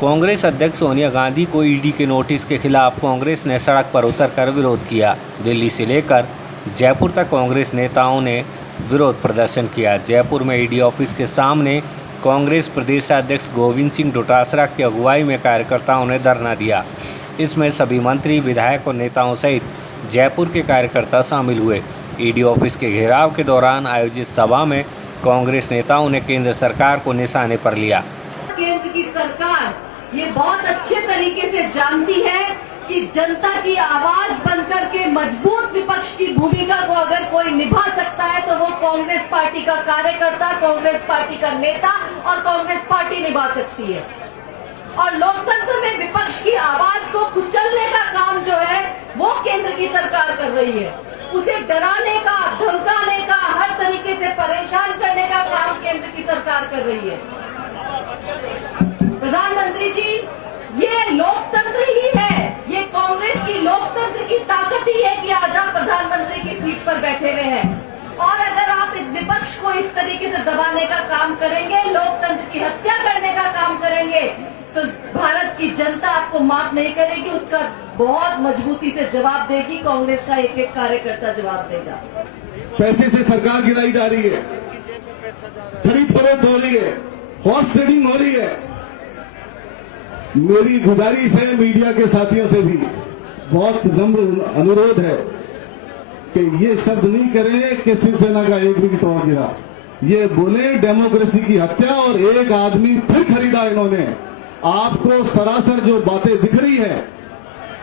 कांग्रेस अध्यक्ष सोनिया गांधी को ईडी के नोटिस के खिलाफ कांग्रेस ने सड़क पर उतरकर विरोध किया। दिल्ली से लेकर जयपुर तक कांग्रेस नेताओं ने विरोध प्रदर्शन किया। जयपुर में ईडी ऑफिस के सामने कांग्रेस प्रदेशाध्यक्ष गोविंद सिंह डोटासरा की अगुवाई में कार्यकर्ताओं ने धरना दिया। इसमें सभी मंत्री, विधायक और नेताओं सहित जयपुर के कार्यकर्ता शामिल हुए। ईडी ऑफिस के घेराव के दौरान आयोजित सभा में कांग्रेस नेताओं ने केंद्र सरकार को निशाने पर लिया। केंद्र की सरकार ये बहुत अच्छे तरीके से जानती है कि जनता की आवाज बनकर के मजबूत विपक्ष की भूमिका को अगर कोई निभा सकता है तो वो कांग्रेस पार्टी का कार्यकर्ता, कांग्रेस पार्टी का नेता और कांग्रेस पार्टी निभा सकती है। और लोकतंत्र में विपक्ष की आवाज को कुचलने का काम जो है वो केंद्र की सरकार कर रही है। उसे डराने का, धमकाने का, हर तरीके से परेशान करने का काम केंद्र की सरकार कर रही है। प्रधानमंत्री जी, ये लोकतंत्र ही है, ये कांग्रेस की लोकतंत्र की ताकत ही है कि आज आप प्रधानमंत्री की सीट पर बैठे हुए हैं। और अगर आप इस विपक्ष को इस तरीके से दबाने का काम करेंगे, लोकतंत्र की हत्या करने का काम करेंगे, तो भारत की जनता आपको माफ नहीं करेगी, उसका बहुत मजबूती से जवाब देगी। कांग्रेस का एक एक कार्यकर्ता जवाब देगा। पैसे से सरकार गिराई जा रही है, खरीद फरोख्त हो रही है, हॉर्स ट्रेडिंग हो रही है। मेरी गुजारिश है मीडिया के साथियों से भी, बहुत नम्र अनुरोध है कि ये शब्द नहीं करें कि शिवसेना का एक भी तोड़ गिरा। ये बोले डेमोक्रेसी की हत्या और एक आदमी फिर खरीदा इन्होंने। आपको सरासर जो बातें दिख रही है,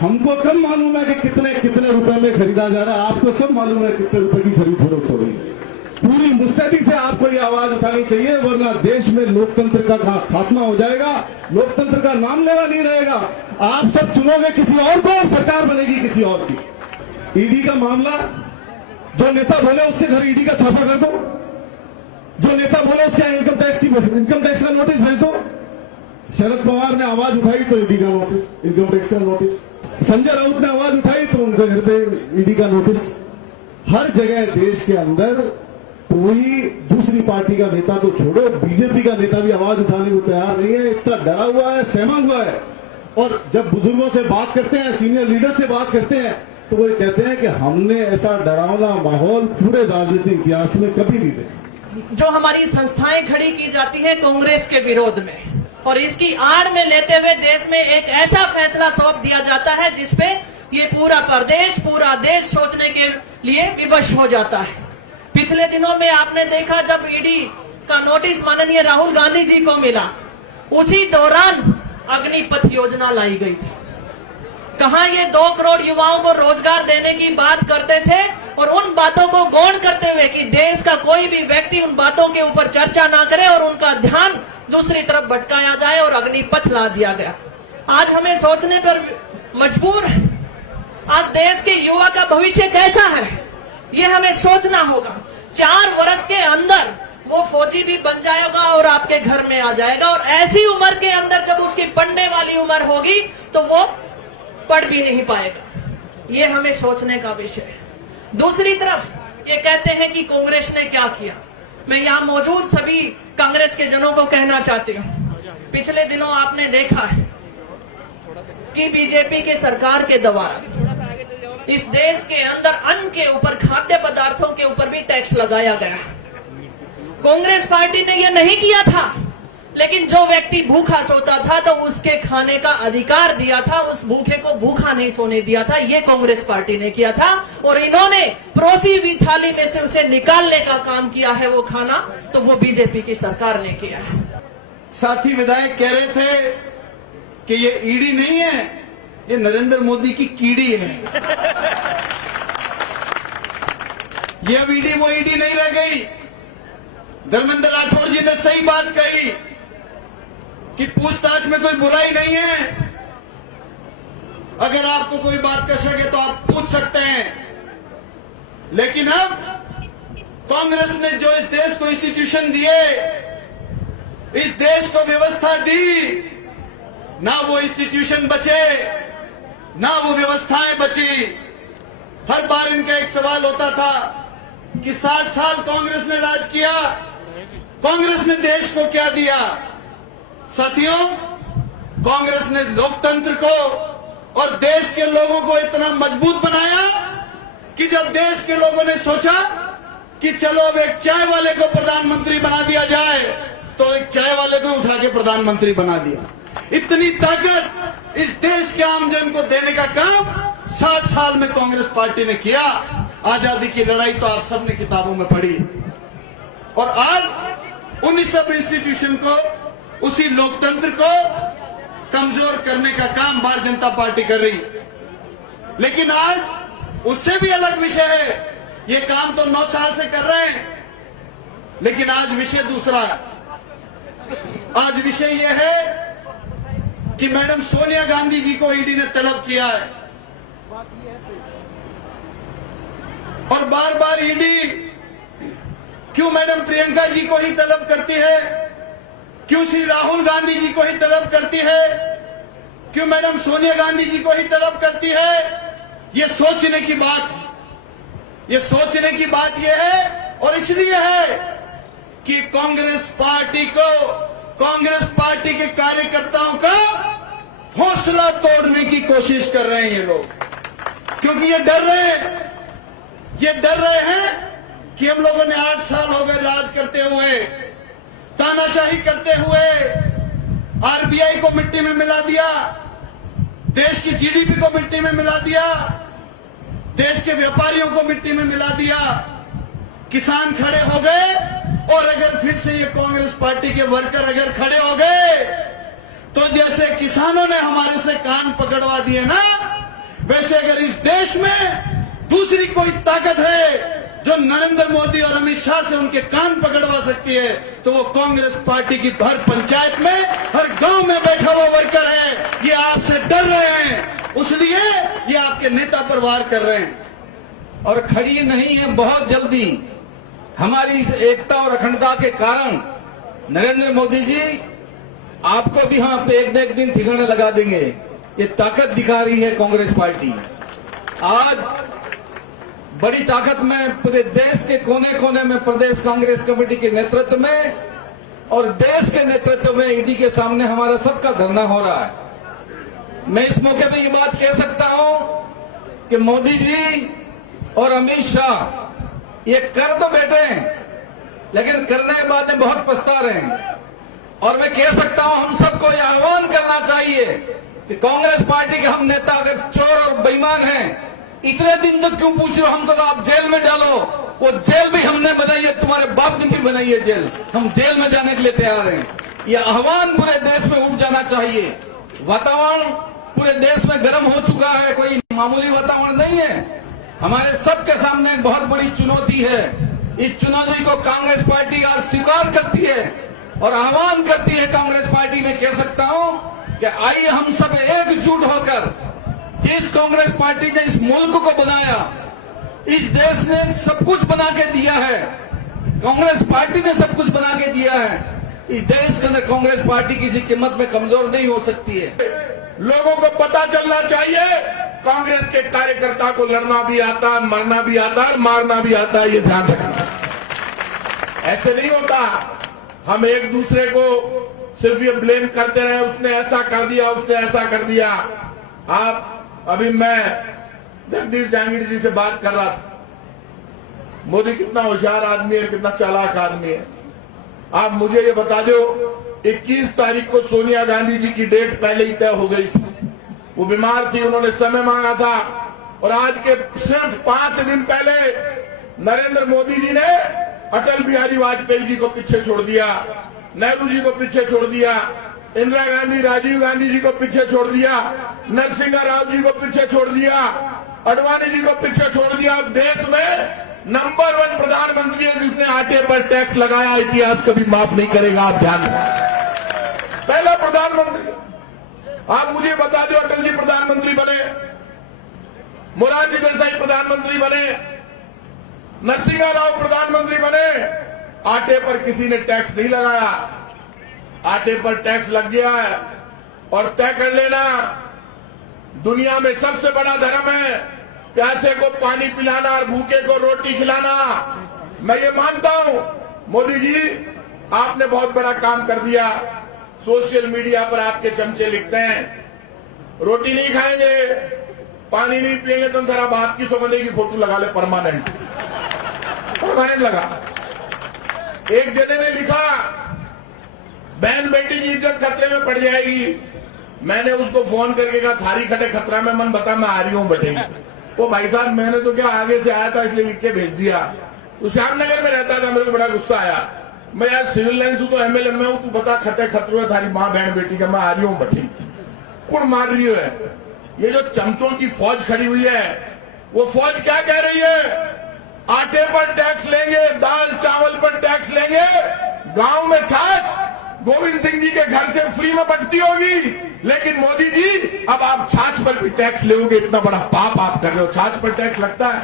हमको कम मालूम है कि कितने कितने रुपए में खरीदा जा रहा है, आपको सब मालूम है कितने रुपए की खरीद फरोख्त हो रही है। पूरी मुस्तैदी से आपको ये आवाज उठानी चाहिए, वरना देश में लोकतंत्र का खात्मा हो जाएगा, लोकतंत्र का नाम लेवा नहीं रहेगा। आप सब चुनोगे किसी और को, सरकार बनेगी किसी और की। ईडी का मामला, जो नेता बोले उसके घर ईडी का छापा कर दो, जो नेता बोले उसके इनकम टैक्स का नोटिस भेज दो। शरद पवार ने आवाज उठाई तो ईडी का नोटिस, इनकम टैक्स का नोटिस। संजय राउत ने आवाज उठाई तो उनके घर पे ईडी का नोटिस। हर जगह देश के अंदर कोई दूसरी पार्टी का नेता तो छोड़ो, बीजेपी का नेता भी आवाज उठाने को तैयार नहीं है, इतना डरा हुआ है, सहमा हुआ है। और जब बुजुर्गों से बात करते हैं, सीनियर लीडर से बात करते हैं, तो वो कहते हैं कि हमने ऐसा डरावना माहौल पूरे राजनीतिक इतिहास में कभी नहीं देखा। जो हमारी संस्थाएं खड़ी की जाती हैं कांग्रेस के विरोध में, और इसकी आड़ में लेते हुए देश में एक ऐसा फैसला सौंप दिया जाता है जिसपे ये पूरा प्रदेश, पूरा देश सोचने के लिए विवश हो जाता है। पिछले दिनों में आपने देखा जब ईडी का नोटिस माननीय राहुल गांधी जी को मिला, उसी दौरान अग्निपथ योजना लाई गई थी। कहां ये 2 करोड़ युवाओं को रोजगार देने की बात करते थे और उन बातों को गौण करते हुए कि देश का कोई भी व्यक्ति उन बातों के ऊपर चर्चा ना करे और उनका ध्यान दूसरी तरफ भटकाया जाए, और अग्निपथ ला दिया गया। आज हमें सोचने पर मजबूर है, आज देश के युवा का भविष्य कैसा है ये हमें सोचना होगा। 4 वर्ष के अंदर वो फौजी भी बन जाएगा और आपके घर में आ जाएगा, और ऐसी उम्र के अंदर जब उसकी पढ़ने वाली उम्र होगी तो वो पढ़ भी नहीं पाएगा। ये हमें सोचने का विषय है। दूसरी तरफ ये कहते हैं कि कांग्रेस ने क्या किया। मैं यहाँ मौजूद सभी कांग्रेस के जनों को कहना चाहती हूँ, पिछले दिनों आपने देखा है कि बीजेपी के सरकार के द्वारा इस देश के अंदर अन्न के ऊपर, खाद्य पदार्थों के ऊपर भी टैक्स लगाया गया। कांग्रेस पार्टी ने यह नहीं किया था, लेकिन जो व्यक्ति भूखा सोता था तो उसके खाने का अधिकार दिया था, उस भूखे को भूखा नहीं सोने दिया था। यह कांग्रेस पार्टी ने किया था, और इन्होंने परोसी हुई थाली में से उसे निकालने का काम किया है वो खाना, तो वो बीजेपी की सरकार ने किया है। साथी विधायक कह रहे थे कि ये ईडी नहीं है, ये नरेंद्र मोदी की कीड़ी है। ये अब ईडी वो ईडी नहीं रह गई। धर्मेंद्र राठौर जी ने सही बात कही कि पूछताछ में कोई बुराई नहीं है। अगर आपको कोई बात का शक है तो आप पूछ सकते हैं, लेकिन अब कांग्रेस ने जो इस देश को इंस्टीट्यूशन दिए, इस देश को व्यवस्था दी, ना वो इंस्टीट्यूशन बचे, ना वो व्यवस्थाएं बची। हर बार इनका एक सवाल होता था कि 60 साल कांग्रेस ने राज किया, कांग्रेस ने देश को क्या दिया। साथियों, कांग्रेस ने लोकतंत्र को और देश के लोगों को इतना मजबूत बनाया कि जब देश के लोगों ने सोचा कि चलो अब एक चाय वाले को प्रधानमंत्री बना दिया जाए, तो एक चाय वाले को उठा के प्रधानमंत्री बना दिया। इतनी ताकत इस देश के आमजन को देने का काम 60 साल में कांग्रेस पार्टी ने किया। आजादी की लड़ाई तो आप सबने किताबों में पढ़ी, और आज उन्हीं सब इंस्टीट्यूशन को, उसी लोकतंत्र को कमजोर करने का काम भारतीय जनता पार्टी कर रही। लेकिन आज उससे भी अलग विषय है। ये काम तो 9 साल से कर रहे हैं, लेकिन आज विषय दूसरा है। आज विषय यह है कि मैडम सोनिया गांधी जी को ईडी ने तलब किया है, और बार बार ईडी क्यों मैडम प्रियंका जी को ही तलब करती है, क्यों श्री राहुल गांधी जी को ही तलब करती है, क्यों मैडम सोनिया गांधी जी को ही तलब करती है? ये सोचने की बात है। ये सोचने की बात यह है, और इसलिए है कि कांग्रेस पार्टी को, कांग्रेस पार्टी के कार्यकर्ताओं का हौसला तोड़ने की कोशिश कर रहे हैं ये लोग, क्योंकि ये डर रहे हैं। ये डर रहे हैं कि हम लोगों ने 8 साल हो गए राज करते हुए, तानाशाही करते हुए, आरबीआई को मिट्टी में मिला दिया, देश की जीडीपी को मिट्टी में मिला दिया, देश के व्यापारियों को मिट्टी में मिला दिया, किसान खड़े हो गए, और अगर फिर से ये कांग्रेस पार्टी के वर्कर अगर खड़े हो गए, तो जैसे किसानों ने हमारे से कान पकड़वा दिए ना, वैसे अगर इस देश में दूसरी कोई ताकत है जो नरेंद्र मोदी और अमित शाह से उनके कान पकड़वा सकती है, तो वो कांग्रेस पार्टी की हर पंचायत में, हर गांव में बैठा हुआ वर्कर है। ये आपसे डर रहे हैं, उसलिए ये आपके नेता पर वार कर रहे हैं। और खड़ी नहीं है बहुत जल्दी। हमारी इस एकता और अखंडता के कारण नरेंद्र मोदी जी आपको भी हम एक न एक दिन ठिकाने लगा देंगे। ये ताकत दिखा रही है कांग्रेस पार्टी। आज बड़ी ताकत में पूरे देश के कोने कोने में प्रदेश कांग्रेस कमेटी के नेतृत्व में और देश के नेतृत्व में ईडी के सामने हमारा सबका धरना हो रहा है। मैं इस मौके पे ये बात कह सकता हूं कि मोदी जी और अमित शाह ये कर तो बैठे हैं, लेकिन करने के बाद में बहुत पछता रहे हैं। और मैं कह सकता हूं हम सबको यह आह्वान करना चाहिए कि कांग्रेस पार्टी के हम नेता अगर चोर और बेईमान हैं, इतने दिन तक क्यों पूछ रहे हो हमको? तो आप जेल में डालो। वो जेल भी हमने बनाई है, तुम्हारे बाप ने भी बनाई है जेल। हम जेल में जाने के लिए तैयार हैं। ये आह्वान पूरे देश में उठ जाना चाहिए। वातावरण पूरे देश में गर्म हो चुका है, कोई मामूली वातावरण नहीं है। हमारे सबके सामने एक बहुत बड़ी चुनौती है। इस चुनौती को कांग्रेस पार्टी आज स्वीकार करती है और आह्वान करती है। कांग्रेस पार्टी में कह सकता हूं कि आइए हम सब एकजुट होकर, जिस कांग्रेस पार्टी ने इस मुल्क को बनाया, इस देश ने सब कुछ बना के दिया है, कांग्रेस पार्टी ने सब कुछ बना के दिया है। इस देश के अंदर कांग्रेस पार्टी किसी कीमत में कमजोर नहीं हो सकती है। लोगों को पता चलना चाहिए कांग्रेस के कार्यकर्ता को लड़ना भी आता है, मरना भी आता है, मारना भी आता है। ये ध्यान रखना। ऐसे नहीं होता हम एक दूसरे को सिर्फ ये ब्लेम करते रहे, उसने ऐसा कर दिया, उसने ऐसा कर दिया। आप अभी मैं जगदीश जहांगीर जी से बात कर रहा था। मोदी कितना होशियार आदमी है, कितना चालाक आदमी है। आप मुझे ये बता दो, 21 तारीख को सोनिया गांधी जी की डेट पहले ही तय हो गई थी। वो बीमार थी, उन्होंने समय मांगा था, और आज के सिर्फ 5 दिन पहले नरेंद्र मोदी जी ने अटल बिहारी वाजपेयी जी को पीछे छोड़ दिया, नेहरू जी को पीछे छोड़ दिया, इंदिरा गांधी, राजीव गांधी जी को पीछे छोड़ दिया, नरसिंह राव जी को पीछे छोड़ दिया, अडवाणी जी को पीछे छोड़ दिया। देश में नंबर 1 प्रधानमंत्री है जिसने आटे पर टैक्स लगाया। इतिहास कभी माफ नहीं करेगा, आप ध्यान रखें। पहला प्रधानमंत्री। आप मुझे बता दो, अटल जी प्रधानमंत्री बने, मोरारजी देसाई प्रधानमंत्री बने, नरसिंह राव प्रधानमंत्री बने, आटे पर किसी ने टैक्स नहीं लगाया। आटे पर टैक्स लग गया है। और तय कर लेना, दुनिया में सबसे बड़ा धर्म है प्यासे को पानी पिलाना और भूखे को रोटी खिलाना। मैं ये मानता हूं मोदी जी आपने बहुत बड़ा काम कर दिया। सोशल मीडिया पर आपके चमचे लिखते हैं रोटी नहीं खाएंगे, पानी नहीं पिएंगे तो जरा बाप की सौगंधे की फोटो लगा ले परमानेंट लगा। एक जने ने लिखा बहन बेटी की इज्जत खतरे में पड़ जाएगी। मैंने उसको फोन करके कहा थारी खटे खतरा में, मन बता मैं आ रही हूं बेटे। वो भाई साहब मैंने तो क्या आगे से आया था इसलिए लिख के भेज दिया। तो श्यामनगर में रहता था, मेरे को बड़ा गुस्सा आया। मैं यार सिविल लाइन से तो एमएलए में हूं, तू बता खटे खतरों है थारी माँ बहन बेटी का, मैं आ रही हूं बेटे। कौन मार रही है? ये जो चमचों की फौज खड़ी हुई है, वो फौज क्या कह रही है? आटे पर टैक्स लेंगे, दाल चावल पर टैक्स लेंगे, गांव में छाछ गोविंद सिंह जी के घर से फ्री में बंटती होगी, लेकिन मोदी जी अब आप छाछ पर भी टैक्स लेोगे। इतना बड़ा पाप आप कर रहे हो। छाछ पर टैक्स लगता है?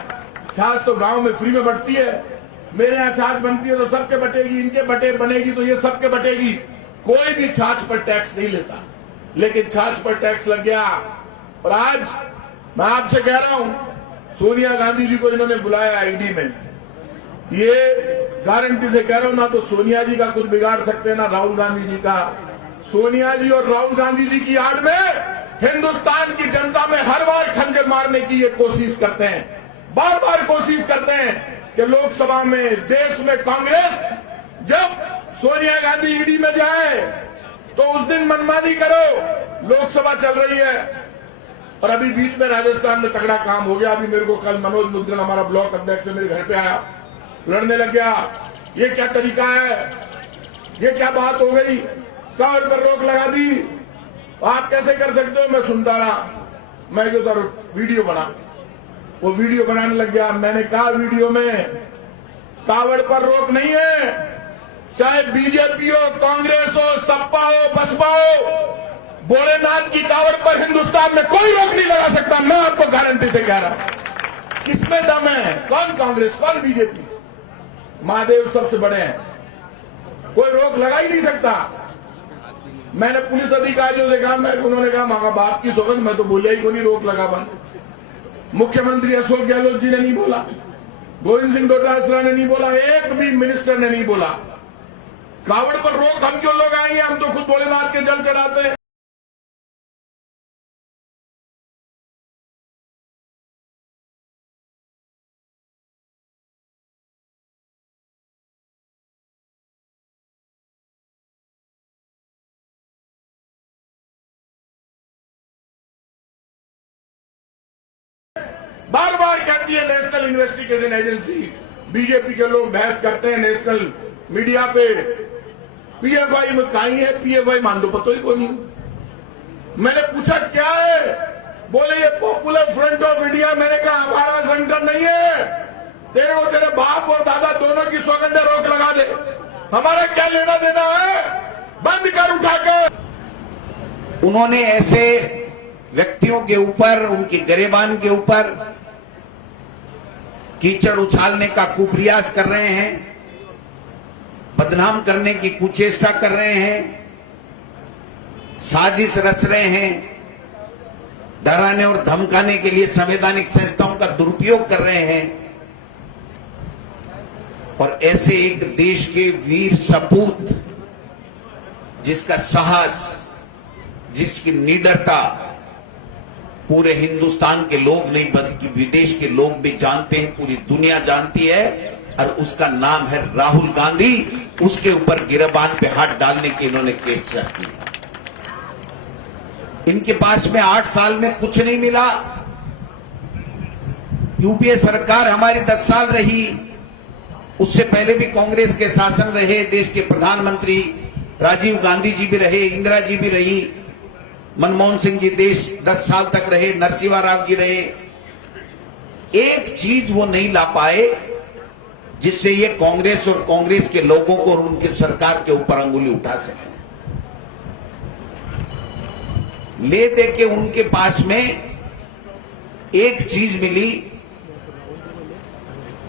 छाछ तो गांव में फ्री में बंटती है। मेरे यहाँ छाछ बनती है तो सबके बटेगी, इनके बटे बनेगी तो ये सबके बटेगी। कोई भी छाछ पर टैक्स नहीं लेता, लेकिन छाछ पर टैक्स लग गया। और आज मैं आपसे कह रहा हूं, सोनिया गांधी जी को इन्होंने बुलाया आईडी में। ये गारंटी से कह रहा हूं, ना तो सोनिया जी का कुछ बिगाड़ सकते हैं ना राहुल गांधी जी का। सोनिया जी और राहुल गांधी जी की आड़ में हिंदुस्तान की जनता में हर बार खंजर मारने की ये कोशिश करते हैं, बार बार कोशिश करते हैं कि लोकसभा में देश में कांग्रेस जब सोनिया गांधी ईडी में जाए तो उस दिन मनमानी करो। लोकसभा चल रही है और अभी बीच में राजस्थान में तगड़ा काम हो गया। अभी मेरे को कल मनोज मुद्गल हमारा ब्लॉक अध्यक्ष मेरे घर पे आया, लड़ने लग गया। ये क्या तरीका है, ये क्या बात हो गई, कावड़ पर रोक लगा दी, आप कैसे कर सकते हो? मैं सुनता रहा, मैं जो था वीडियो बना, वो वीडियो बनाने लग गया। मैंने कहा वीडियो में कावड़ पर रोक नहीं है, चाहे बीजेपी हो, कांग्रेस हो, सपा हो, बसपा हो, भोलेनाथ की कावड़ पर हिंदुस्तान में कोई रोक नहीं लगा सकता। मैं आपको गारंटी से कह रहा हूं। किसमें दम है? कौन कांग्रेस, कौन बीजेपी? महादेव सबसे बड़े हैं, कोई रोक लगा ही नहीं सकता। मैंने पुलिस अधिकारियों से कहा, उन्होंने कहा मां बाप की सौगंध, मैं तो बोलिया ही को नहीं रोक लगा बंद। मुख्यमंत्री अशोक गहलोत जी ने नहीं बोला, गोविंद सिंह डोटासरा ने नहीं बोला, एक भी मिनिस्टर ने नहीं बोला। कावड़ पर रोक हम क्यों लोग आएंगे? हम तो खुद भोलेनाथ के जल चढ़ाते हैं। बार बार कहती है नेशनल इन्वेस्टिगेशन एजेंसी। बीजेपी के लोग बहस करते हैं नेशनल मीडिया पे, पीएफआई में कहीं है, पीएफआई मान दो पता ही को नहीं। मैंने पूछा क्या है, बोले ये पॉपुलर फ्रंट ऑफ इंडिया। मैंने कहा हमारा संगठन नहीं है, तेरे को तेरे बाप और दादा दोनों की सौगंधे रोक लगा दे, हमारा क्या लेना देना है, बंद कर उठाकर। उन्होंने ऐसे व्यक्तियों के ऊपर, उनके गिरेबान के ऊपर कीचड़ उछालने का कुप्रयास कर रहे हैं, बदनाम करने की कुचेष्टा कर रहे हैं, साजिश रच रहे हैं, डराने और धमकाने के लिए संवैधानिक संस्थाओं का दुरुपयोग कर रहे हैं। और ऐसे एक देश के वीर सपूत, जिसका साहस, जिसकी निडरता पूरे हिंदुस्तान के लोग नहीं बल्कि विदेश के लोग भी जानते हैं, पूरी दुनिया जानती है, और उसका नाम है राहुल गांधी। उसके ऊपर गिरबान पे हाथ डालने की इन्होंने केस की। इनके पास में 8 साल में कुछ नहीं मिला। यूपीए सरकार हमारी 10 साल रही, उससे पहले भी कांग्रेस के शासन रहे, देश के प्रधानमंत्री राजीव गांधी जी भी रहे, इंदिरा जी भी रही, मनमोहन सिंह जी देश 10 साल तक रहे, नरसिम्हा राव जी रहे। एक चीज वो नहीं ला पाए जिससे ये कांग्रेस और कांग्रेस के लोगों को और उनकी सरकार के ऊपर अंगुली उठा सके। ले दे के उनके पास में एक चीज मिली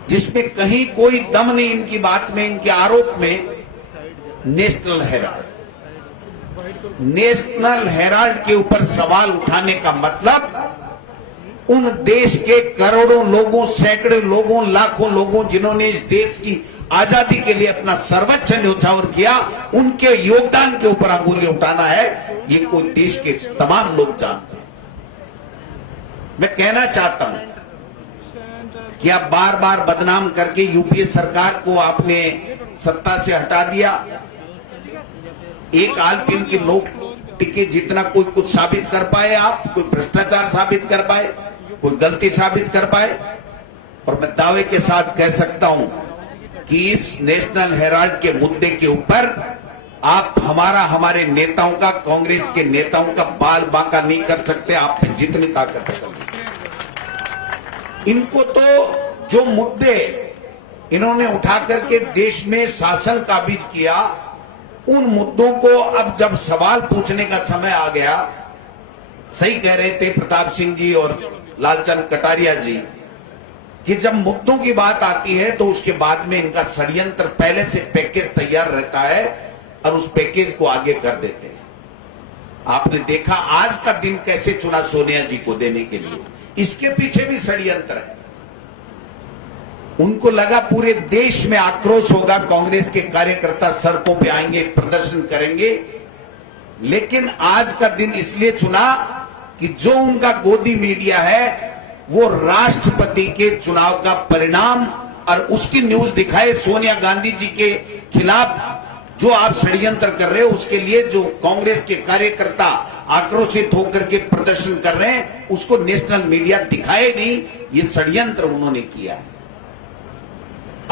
जिसमें कहीं कोई दम नहीं इनकी बात में, इनके आरोप में, नेशनल हेराल्ड। नेशनल हेराल्ड के ऊपर सवाल उठाने का मतलब उन देश के करोड़ों लोगों, सैकड़ों लोगों, लाखों लोगों जिन्होंने इस देश की आजादी के लिए अपना सर्वोच्च न्यौछावर किया, उनके योगदान के ऊपर अंगुली उठाना है, ये कोई देश के तमाम लोग जानते हैं। मैं कहना चाहता हूं कि आप बार बार बदनाम करके यूपीए सरकार को आपने सत्ता से हटा दिया। एक आलपिन की नोक टिके जितना कोई कुछ साबित कर पाए, आप कोई भ्रष्टाचार साबित कर पाए, कोई गलती साबित कर पाए। और मैं दावे के साथ कह सकता हूं कि इस नेशनल हेराल्ड के मुद्दे के ऊपर आप हमारे नेताओं का, कांग्रेस के नेताओं का बाल बांका नहीं कर सकते। आप में जितनी ताकत है, इनको तो जो मुद्दे इन्होंने उठा करके देश में शासन काबिज किया, उन मुद्दों को अब जब सवाल पूछने का समय आ गया, सही कह रहे थे प्रताप सिंह जी और लालचंद कटारिया जी कि जब मुद्दों की बात आती है तो उसके बाद में इनका षड्यंत्र पहले से पैकेज तैयार रहता है और उस पैकेज को आगे कर देते हैं। आपने देखा आज का दिन कैसे चुना सोनिया जी को देने के लिए, इसके पीछे भी षड्यंत्र है। उनको लगा पूरे देश में आक्रोश होगा, कांग्रेस के कार्यकर्ता सड़कों पे आएंगे, प्रदर्शन करेंगे, लेकिन आज का दिन इसलिए चुना कि जो उनका गोदी मीडिया है वो राष्ट्रपति के चुनाव का परिणाम और उसकी न्यूज दिखाए। सोनिया गांधी जी के खिलाफ जो आप षड्यंत्र कर रहे हो, उसके लिए जो कांग्रेस के कार्यकर्ता आक्रोशित होकर के प्रदर्शन कर रहे हैं, उसको नेशनल मीडिया दिखाए नहीं। ये षड्यंत्र उन्होंने किया है।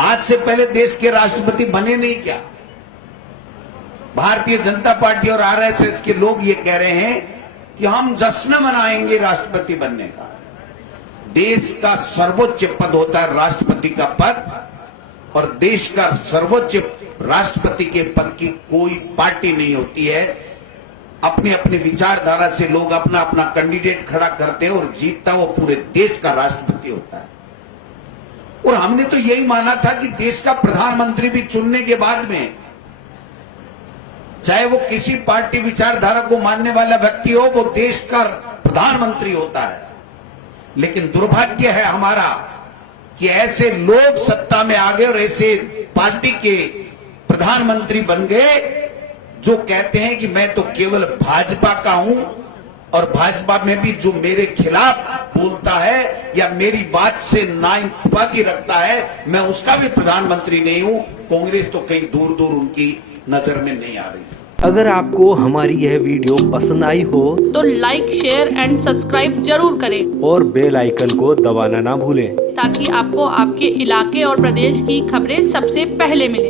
आज से पहले देश के राष्ट्रपति बने नहीं क्या? भारतीय जनता पार्टी और आरएसएस के लोग ये कह रहे हैं कि हम जश्न मनाएंगे राष्ट्रपति बनने का। देश का सर्वोच्च पद होता है राष्ट्रपति का पद, और देश का सर्वोच्च राष्ट्रपति के पद की कोई पार्टी नहीं होती है। अपनी अपनी विचारधारा से लोग अपना अपना कैंडिडेट खड़ा करते हैं और जीतता वो पूरे देश का राष्ट्रपति होता है। और हमने तो यही माना था कि देश का प्रधानमंत्री भी चुनने के बाद में, चाहे वो किसी पार्टी विचारधारा को मानने वाला व्यक्ति हो, वो देश का प्रधानमंत्री होता है। लेकिन दुर्भाग्य है हमारा कि ऐसे लोग सत्ता में आ गए और ऐसे पार्टी के प्रधानमंत्री बन गए जो कहते हैं कि मैं तो केवल भाजपा का हूं, और भाजपा में भी जो मेरे खिलाफ बोलता है या मेरी बात से नाइंसाफी रखता है, मैं उसका भी प्रधानमंत्री नहीं हूं। कांग्रेस तो कहीं दूर दूर उनकी नजर में नहीं आ रही। अगर आपको हमारी यह वीडियो पसंद आई हो तो लाइक, शेयर एंड सब्सक्राइब जरूर करें और बेल आइकन को दबाना ना भूलें, ताकि आपको आपके इलाके और प्रदेश की खबरें सबसे पहले मिले।